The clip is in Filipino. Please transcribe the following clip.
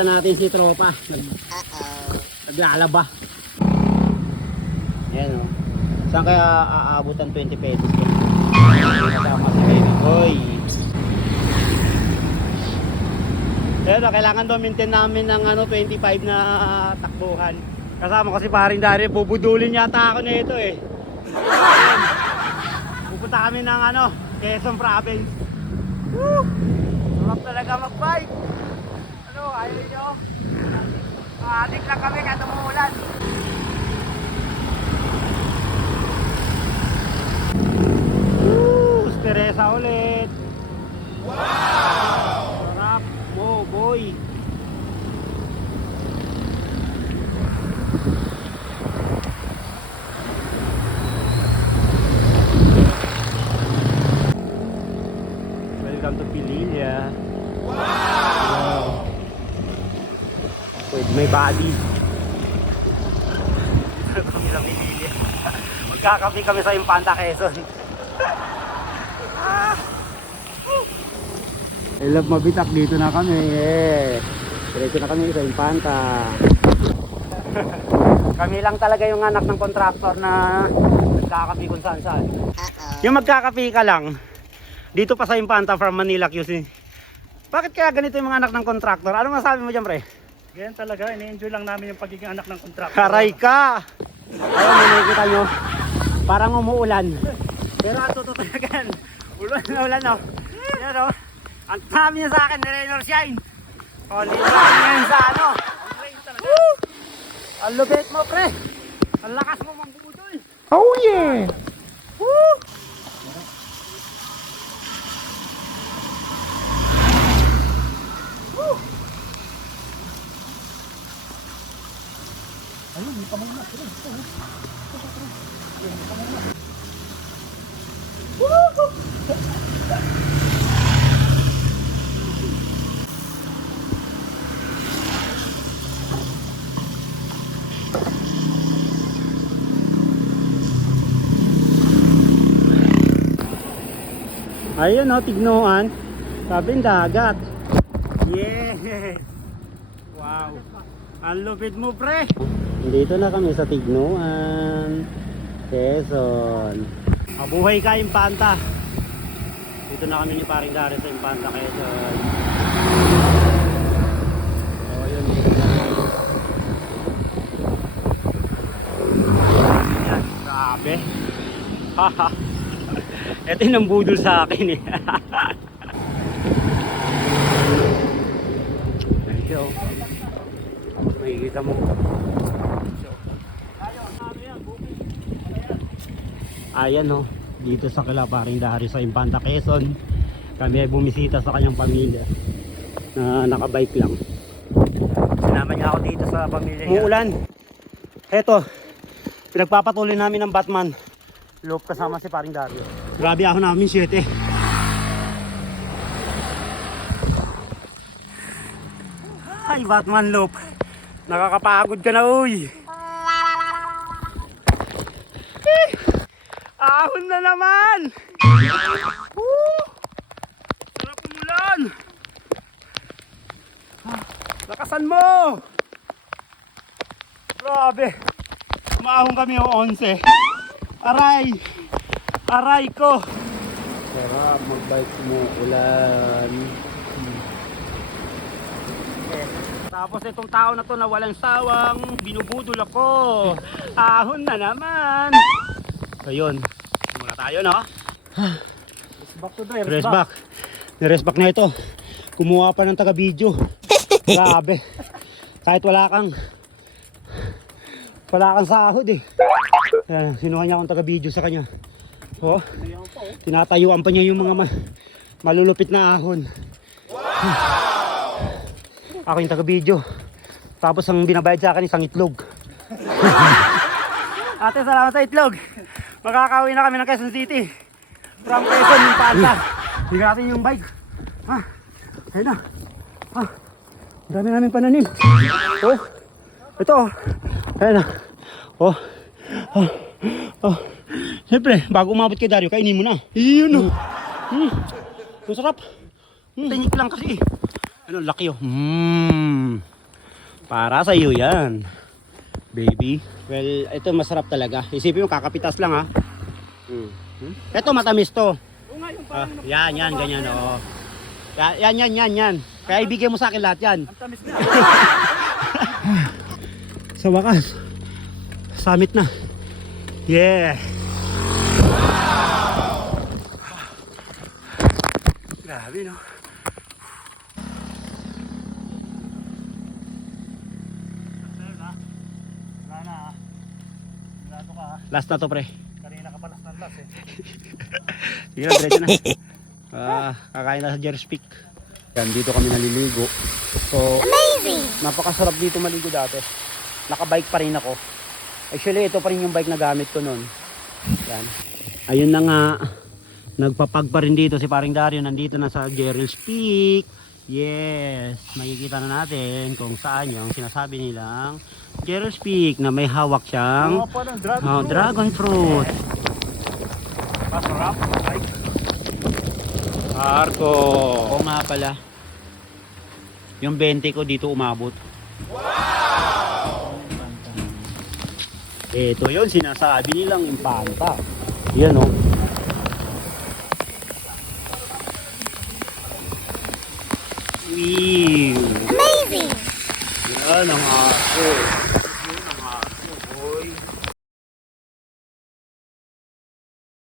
Natin si tropa naglalaba. Ayan o. Saan kaya aabot ang 20 pesos? Kasama si baby boy. Ayan o, kailangan maintain namin ng 25 na takbuhan. Kasama kasi paring Dari, bubudulin yata ako nito eh. Ayan. Pupunta kami ng Quezon Province. Woo! Sarap talaga mag-bike. Ayaw nyo? Adik lang kami kahit umuulan. Teresa ulit. Wow! Sarap mo boy. Welcome to Pililla. Wow! With my body. Dito kami lang pinili. Magkakapi kami sa Impanta, Quezon. I love mabitak, dito na kami. Diretso na kami sa Impanta. Kami lang talaga yung anak ng kontraktor na magkakapi kung saan saan. Yung magkakapi ka lang dito pa sa Impanta from Manila QC. Bakit kaya ganito yung mga anak ng kontraktor? Ano masabi mo dyan, pre? Ganyan talaga, ini-enjoy lang namin yung pagiging anak ng kontraktor. Haray ka! Ayun, nakikita nyo, parang umuulan. Pero ang tututulagan, ulan na ulan o. Yan o, ang sabi niya sa akin, Rain or Shine. O, libre ngayon sa Woo! Ang lubit mo, pre. Ang lakas mo mambudol. Oh yeah! Woo! Ayun, hindi pa muna. Ayun o, tignuan. Sabi dagat. Yes! Wow! Ang lupit mo, pre! Dito na kami sa Tignuan, Quezon. Mabuhay ka, Impanta! Dito na kami ni paring Dari sa Impanta, Quezon. Oh, yun. Yan, grabe. Haha. Ito yung nambudol sa akin eh. Thank you. Makikita mo. Ayan o, dito sa paring Dari sa Impanta, Quezon. Kami ay bumisita sa kanyang pamilya na nakabike lang. Sinama niya ako dito sa pamilya niya. Umuulan. Eto, pinagpapatuloy namin ng Batman Loop kasama si paring Dario. Grabe ako namin 7. Ay, Batman Loop. Nakakapagod ka na, uy. Ahon na naman. Sarap umulan. Lakasan mo. Grabe. Maahon kami o 11. Aray. Aray ko. Sarap magbike mo ulan. Tapos itong tao na to na walang sawang binubudol ako. Ahon na naman. So yun, muna tayo no. Back to the Rest back. Rest back na ito. Kumuha pa ng taga-video. Grabe. Kahit wala kang sahod eh. Sinuha niya akong taga-video sa kanya. Oh, tinatayuan pa niya yung mga malulupit na ahon. Ako yung taga-video. Tapos ang binabayad sa akin isang itlog. Ate, salamat sa itlog. Makakauwi na kami ng Quezon City. From Quezon, Impanta. Tingnan natin yung bike. Ha? Ayun na. Ha? Ang dami namin pananim. Oh. Ito. Ayun na. Oh. Oh. Oh. Siyempre, bago umabot kay Dario, kainin mo na. Iyon. Masarap. Tinik lang kasi. Ano, laki oh. Para sa iyo yan, baby. Well, ito masarap talaga. Isipin mo, kakapitas lang ha. Ito matamis to. Oo nga, yung Ah, parang yan, ganyan oh. Yan. Kaya ibigay mo sa akin lahat yan. ang tamis na. Sa wakas, summit na. Yeah. Grabe no. Wala na ah. Sigurado ka ah. Last na to pre. Kanina ka palas ng las eh. Sige na, diretso na. Kakain na sa Jerry's Peak. Yan, dito kami naliligo. So, amazing! Napakasarap dito maligo dati. Nakabike pa rin ako. Actually, ito pa rin yung bike na gamit ko noon. Yan. Ayun na nga. Nagpapag pa rin dito si paring Dario. Nandito na sa Jerry's Peak. Yes. Makikita na natin kung saan yung sinasabi nilang Jerry's Peak na may hawak siyang Oo, parang dragon fruit. dragon fruit. Masarap. Ay, Arko. Oo nga pala. Yung 20 ko dito umabot. Wow! Ito yun, sinasabi nilang impanta. Yan o. Amazing! Yan ang arko.